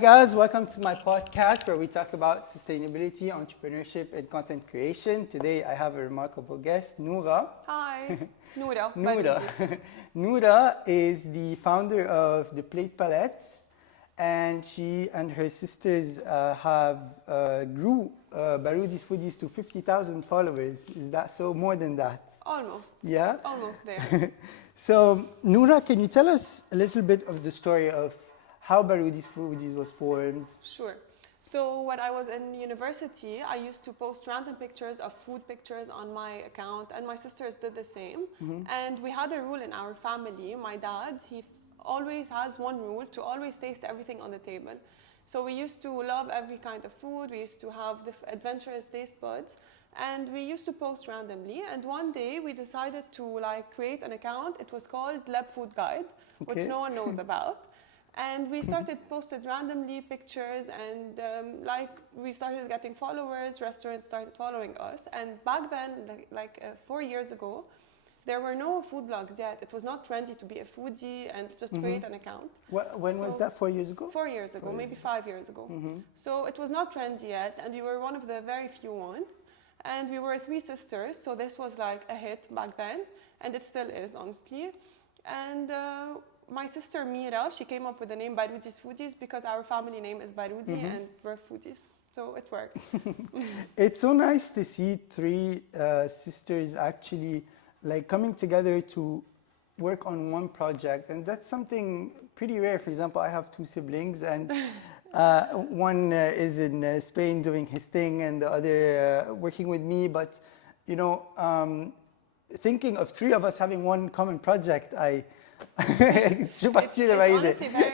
Guys, welcome to my podcast where we talk about sustainability, entrepreneurship, and content creation. Today I have a remarkable guest, Noura. Hi, Noura. Noura. Baroudi. Noura is the founder of The Plate Palette, and she and her sisters have grew Baroudi's Foodies to 50,000 followers. Is that so? More than that? Almost. Yeah? Almost there. So, Noura, can you tell us a little bit of the story of how Baroudi's Foodies was formed? Sure. So when I was in university, I used to post random pictures of food pictures on my account, and my sisters did the same. And we had a rule in our family. My dad, he always has one rule: to always taste everything on the table. So we used to love every kind of food. We used to have the adventurous taste buds, and we used to post randomly. And one day we decided to create an account. It was called Lab Food Guide, which no one knows about. And we started posted randomly pictures, and we started getting followers. Restaurants started following us, and back then, 4 years ago, there were no food blogs yet. It was not trendy to be a foodie and just create an account. When was that? 4 years ago? 4 years ago, maybe 5 years ago. So it was not trendy yet, and we were one of the very few ones. And we were 3 sisters, so this was like a hit back then, and it still is, honestly. And my sister Mira, she came up with the name Baroudi's Foodies because our family name is Baroudi and we're foodies. So it worked. It's so nice to see 3 sisters actually coming together to work on one project, and that's something pretty rare. For example, I have 2 siblings, and one is in Spain doing his thing, and the other working with me. But thinking of 3 of us having one common project, it's honestly very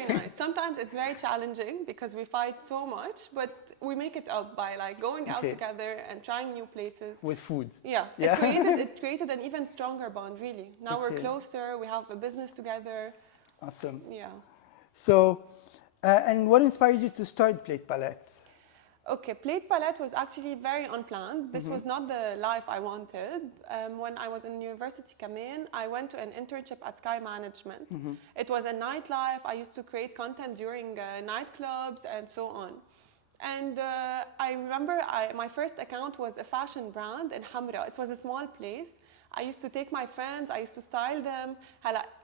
nice. Sometimes it's very challenging because we fight so much, but we make it up by going out together and trying new places. With food. Yeah. It created an even stronger bond, really. Now we're closer, we have a business together. Awesome. Yeah. So, and what inspired you to start Plate Palette? Okay, Plate Palette was actually very unplanned. This was not the life I wanted. When I was in university, Kamen, I went to an internship at Sky Management. It was a nightlife. I used to create content during nightclubs and so on. And I remember my first account was a fashion brand in Hamra. It was a small place. I used to take my friends, I used to style them.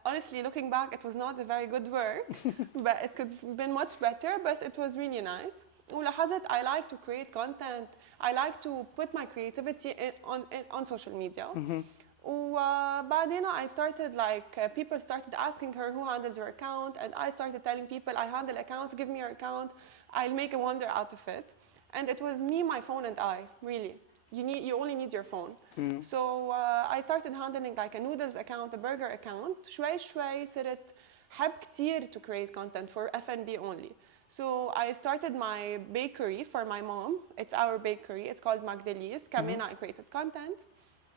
Honestly, looking back, it was not a very good work, but it could have been much better, but it was really nice. I like to create content. I like to put my creativity on social media. وبعدين I started people started asking her who handles your account, and I started telling people I handle accounts, give me your account, I'll make a wonder out of it. And it was me, my phone, and I, really. You only need your phone. So I started handling a noodles account, a burger account. شوي شوي صرت حب كتير to create content for F&B only. So I started my bakery for my mom. It's our bakery. It's called Magdalise. Kamena, I created content.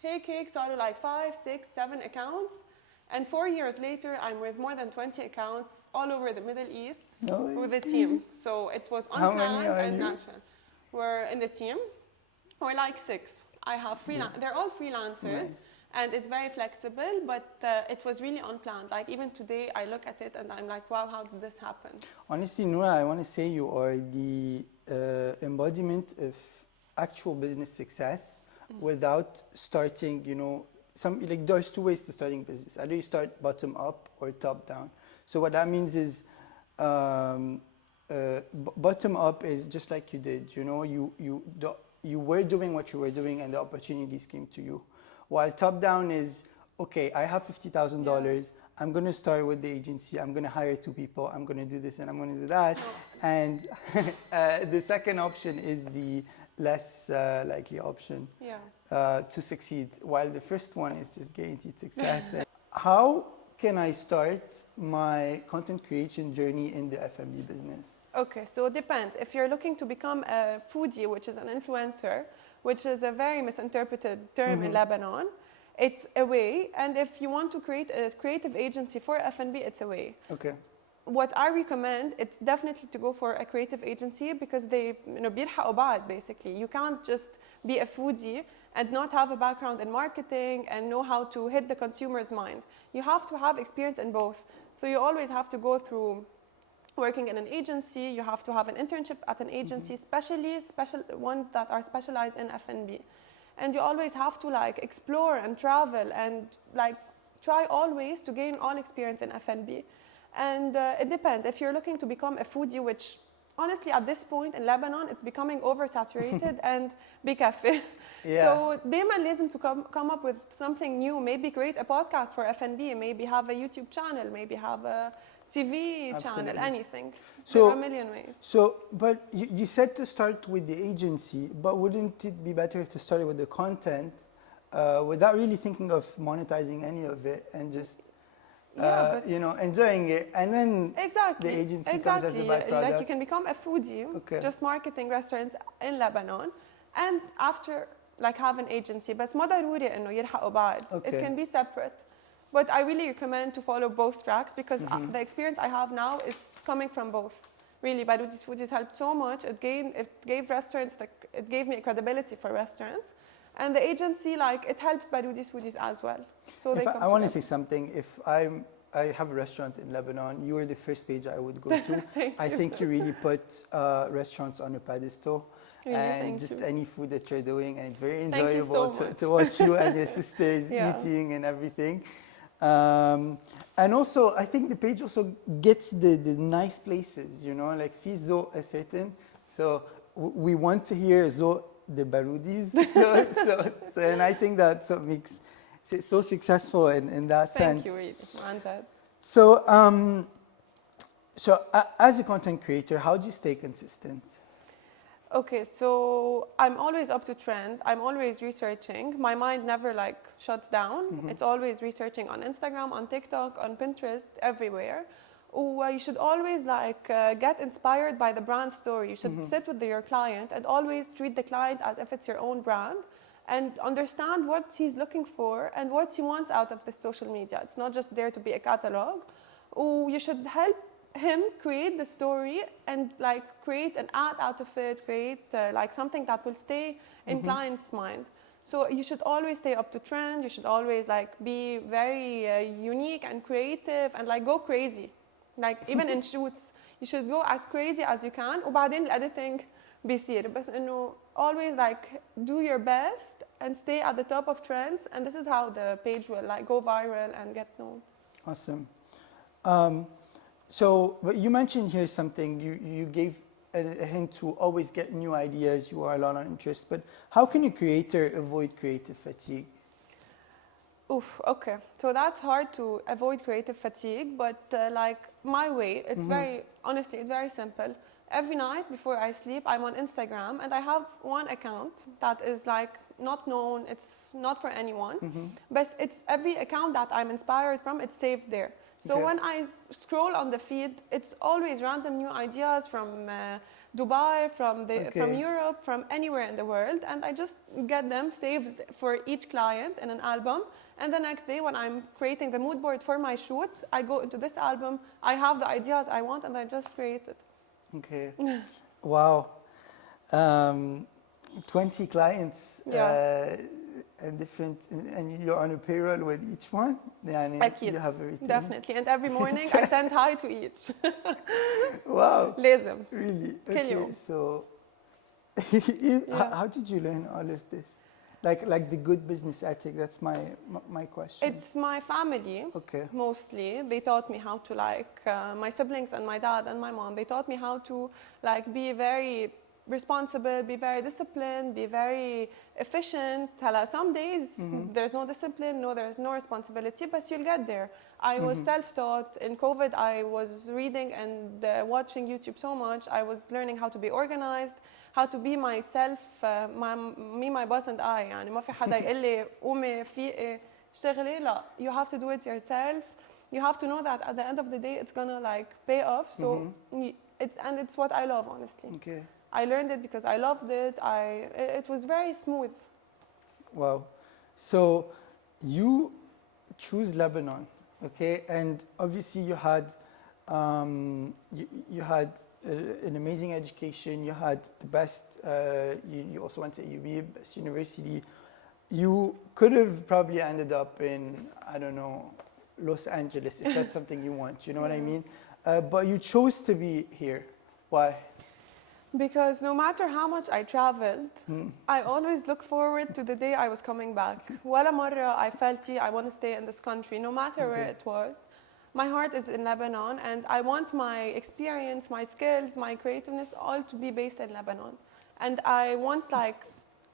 Cake started 5, 6, 7 accounts. And 4 years later, I'm with more than 20 accounts all over the Middle East with a team. So it was unplanned and natural. We're in the team. We're 6. I have They're all freelancers. Nice. And it's very flexible, but it was really unplanned. Even today, I look at it and I'm like, wow, how did this happen? Honestly, Noura, I want to say you are the embodiment of actual business success without starting, there's 2 ways to starting business. Either you start bottom up or top down. So what that means is bottom up is just like you did, you were doing what you were doing and the opportunities came to you. While top down is, okay, I have $50,000. I'm going to start with the agency. I'm going to hire 2 people. I'm going to do this and I'm going to do that. And the second option is the less likely option to succeed, while the first one is just guaranteed success. How can I start my content creation journey in the F&B business? Okay, so it depends. If you're looking to become a foodie, which is an influencer, which is a very misinterpreted term in Lebanon, it's a way. And if you want to create a creative agency for F&B, it's a way. Okay. What I recommend, it's definitely to go for a creative agency because they بيلحقوا بعض, basically. You can't just be a foodie and not have a background in marketing and know how to hit the consumer's mind. You have to have experience in both. So you always have to go through working in an agency, you have to have an internship at an agency, especially special ones that are specialized in F&B. And you always have to like explore and travel and like try always to gain all experience in F&B. And it depends. If you're looking to become a foodie, which honestly at this point in Lebanon, it's becoming oversaturated and بكفي. Yeah. So دايما لازم to come up with something new. Maybe create a podcast for F&B. Maybe have a YouTube channel. Maybe have a TV Absolutely. channel. Anything. So- there are a million ways. So, but you said to start with the agency, but wouldn't it be better to start with the content without really thinking of monetizing any of it and just, but- you know, enjoying it, and then Exactly. the agency comes as a byproduct? Like you can become a foodie, Okay. just marketing restaurants in Lebanon, and after like have an agency. But ما ضروري إنه يلحقوا بعض. Okay. It can be separate. But I really recommend to follow both tracks because the experience I have now is coming from both. Really, Baroudi's food has helped so much. It gave restaurants, it gave me credibility for restaurants. And the agency, like, it helps Baroudi's foodies as well. So they come I want to together. say something. If I have a restaurant in Lebanon, you are the first page I would go to. I think you really put restaurants on a pedestal. Really, And thank just you. any food that you're doing, and it's very Thank you so enjoyable much. to watch you and your sisters Yeah. eating and everything. And also, I think the page also gets the nice places, you know, like Fizo a certain. So we want to hear Zo the Baroudis. So, and I think that's what makes it so successful in that sense. Thank you, really. Manjad. So, as a content creator, how do you stay consistent? Okay, so I'm always up to trend. I'm always researching. My mind never like shuts down. It's always researching on Instagram, on TikTok, on Pinterest, everywhere. You should always like get inspired by the brand story. You should sit with your client and always treat the client as if it's your own brand and understand what he's looking for and what he wants out of the social media. It's not just there to be a catalog. You should help him create the story and like create an ad out of it, create like something that will stay in client's mind. So you should always stay up to trend. You should always like be very unique and creative and like go crazy. Like even in shoots, you should go as crazy as you can. وبعدين editing بيصير. بس إنه always like do your best and stay at the top of trends. And this is how the page will like go viral and get known. Awesome. So, but you mentioned here something, you gave a hint to always get new ideas, you are a lot on interest, but how can a creator avoid creative fatigue? Okay. So that's hard to avoid creative fatigue, but like my way, it's honestly, it's very simple. Every night before I sleep, I'm on Instagram and I have one account that is like not known, it's not for anyone, but it's every account that I'm inspired from, it's saved there. So when I scroll on the feed, it's always random new ideas from Dubai, from Europe, from anywhere in the world, and I just get them saved for each client in an album. And the next day, when I'm creating the mood board for my shoot, I go into this album. I have the ideas I want, and I just create it. Okay. Wow. 20 clients. Yeah. And different, and you're on a payroll with each one. يعني أكيد. you have everything. Definitely. And every morning, I send hi to each. Wow. لازم. Really? كل Okay. يوم. So, Yeah. how did you learn all of this? Like the good business ethic. That's my question. It's my family. Okay. Mostly, they taught me how to like my siblings and my dad and my mom. They taught me how to like be very responsible, be very disciplined, be very efficient. Some days there's no discipline, there's no responsibility, but you'll get there. I was self-taught. In COVID, I was reading and watching YouTube so much. I was learning how to be organized, how to be myself, my boss and I. يعني ما في حدا يقول لي قومي فيقي اشتغلي. لا, you have to do it yourself. You have to know that at the end of the day, it's gonna like pay off. So it's what I love, honestly. Okay. I learned it because I loved it. It was very smooth. Wow. So you choose Lebanon, okay? And obviously you had you had an amazing education. You had the best. You also went to UB, best university. You could have probably ended up in, I don't know, Los Angeles if that's something you want. You know what I mean? but you chose to be here. Why? Because no matter how much I traveled, I always look forward to the day I was coming back. ولا مرة I felt I want to stay in this country, no matter where it was. My heart is in Lebanon, and I want my experience, my skills, my creativeness, all to be based in Lebanon. And I want like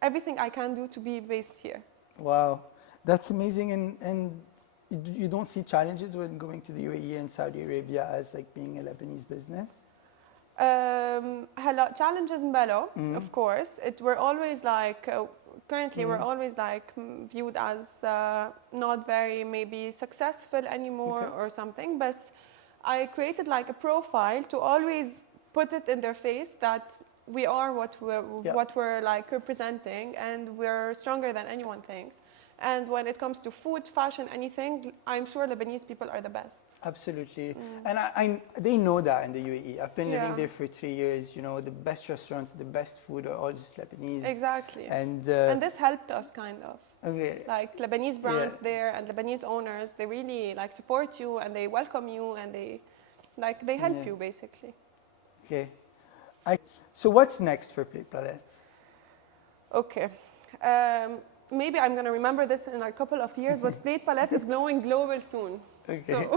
everything I can do to be based here. Wow, that's amazing. And you don't see challenges when going to the UAE and Saudi Arabia as like being a Lebanese business? هلا challenges مبلا, of course. We're always like currently we're always like viewed as not very maybe successful anymore or something. But I created like a profile to always put it in their face that we are what we're like representing, and we're stronger than anyone thinks. And when it comes to food, fashion, anything, I'm sure Lebanese people are the best. Absolutely. And they know that in the UAE. I've been living Yeah. there for 3 years. You know, the best restaurants, the best food are all just Lebanese. Exactly. And this helped us kind of. okay. Like Lebanese brands there and Lebanese owners, they really like support you and they welcome you and they help you basically. Okay. So what's next for Plate Palette? Okay. Maybe I'm going to remember this in a couple of years, but Plate Palette is going global soon. Okay.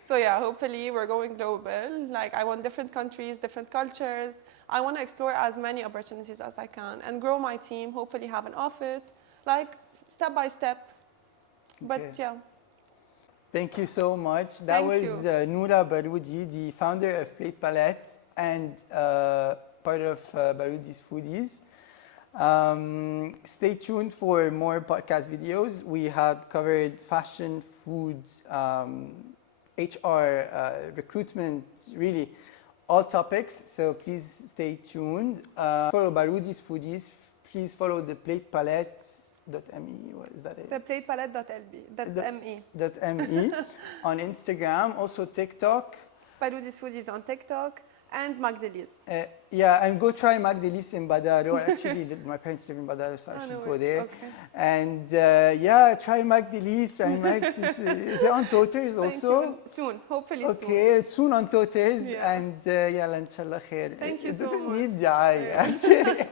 So yeah, hopefully we're going global. Like I want different countries, different cultures. I want to explore as many opportunities as I can and grow my team, hopefully have an office, like step by step. But yeah. Thank you so much. That Thank was Noura Baroudi, the founder of Plate Palette and part of Baroudi's Foodies. Stay tuned for more podcast videos. We had covered fashion, food, HR, recruitment, really all topics. So please stay tuned. Follow Baroudi's Foodies. Please follow the Plate Palette.me. What is that? Theplatepalette.me on Instagram, also TikTok. Baroudi's Foodies on TikTok. And Magdalise. Yeah, and go try Magdalise in Badaro. Actually, my parents live in Badaro, so I should go there. Okay. And yeah, try Magdalise. And Max is it on Toters also? Soon, hopefully soon. Okay, soon on Toters. Yeah. And yalla, inshallah khair. Thank you It so doesn't much. need da'ai, actually.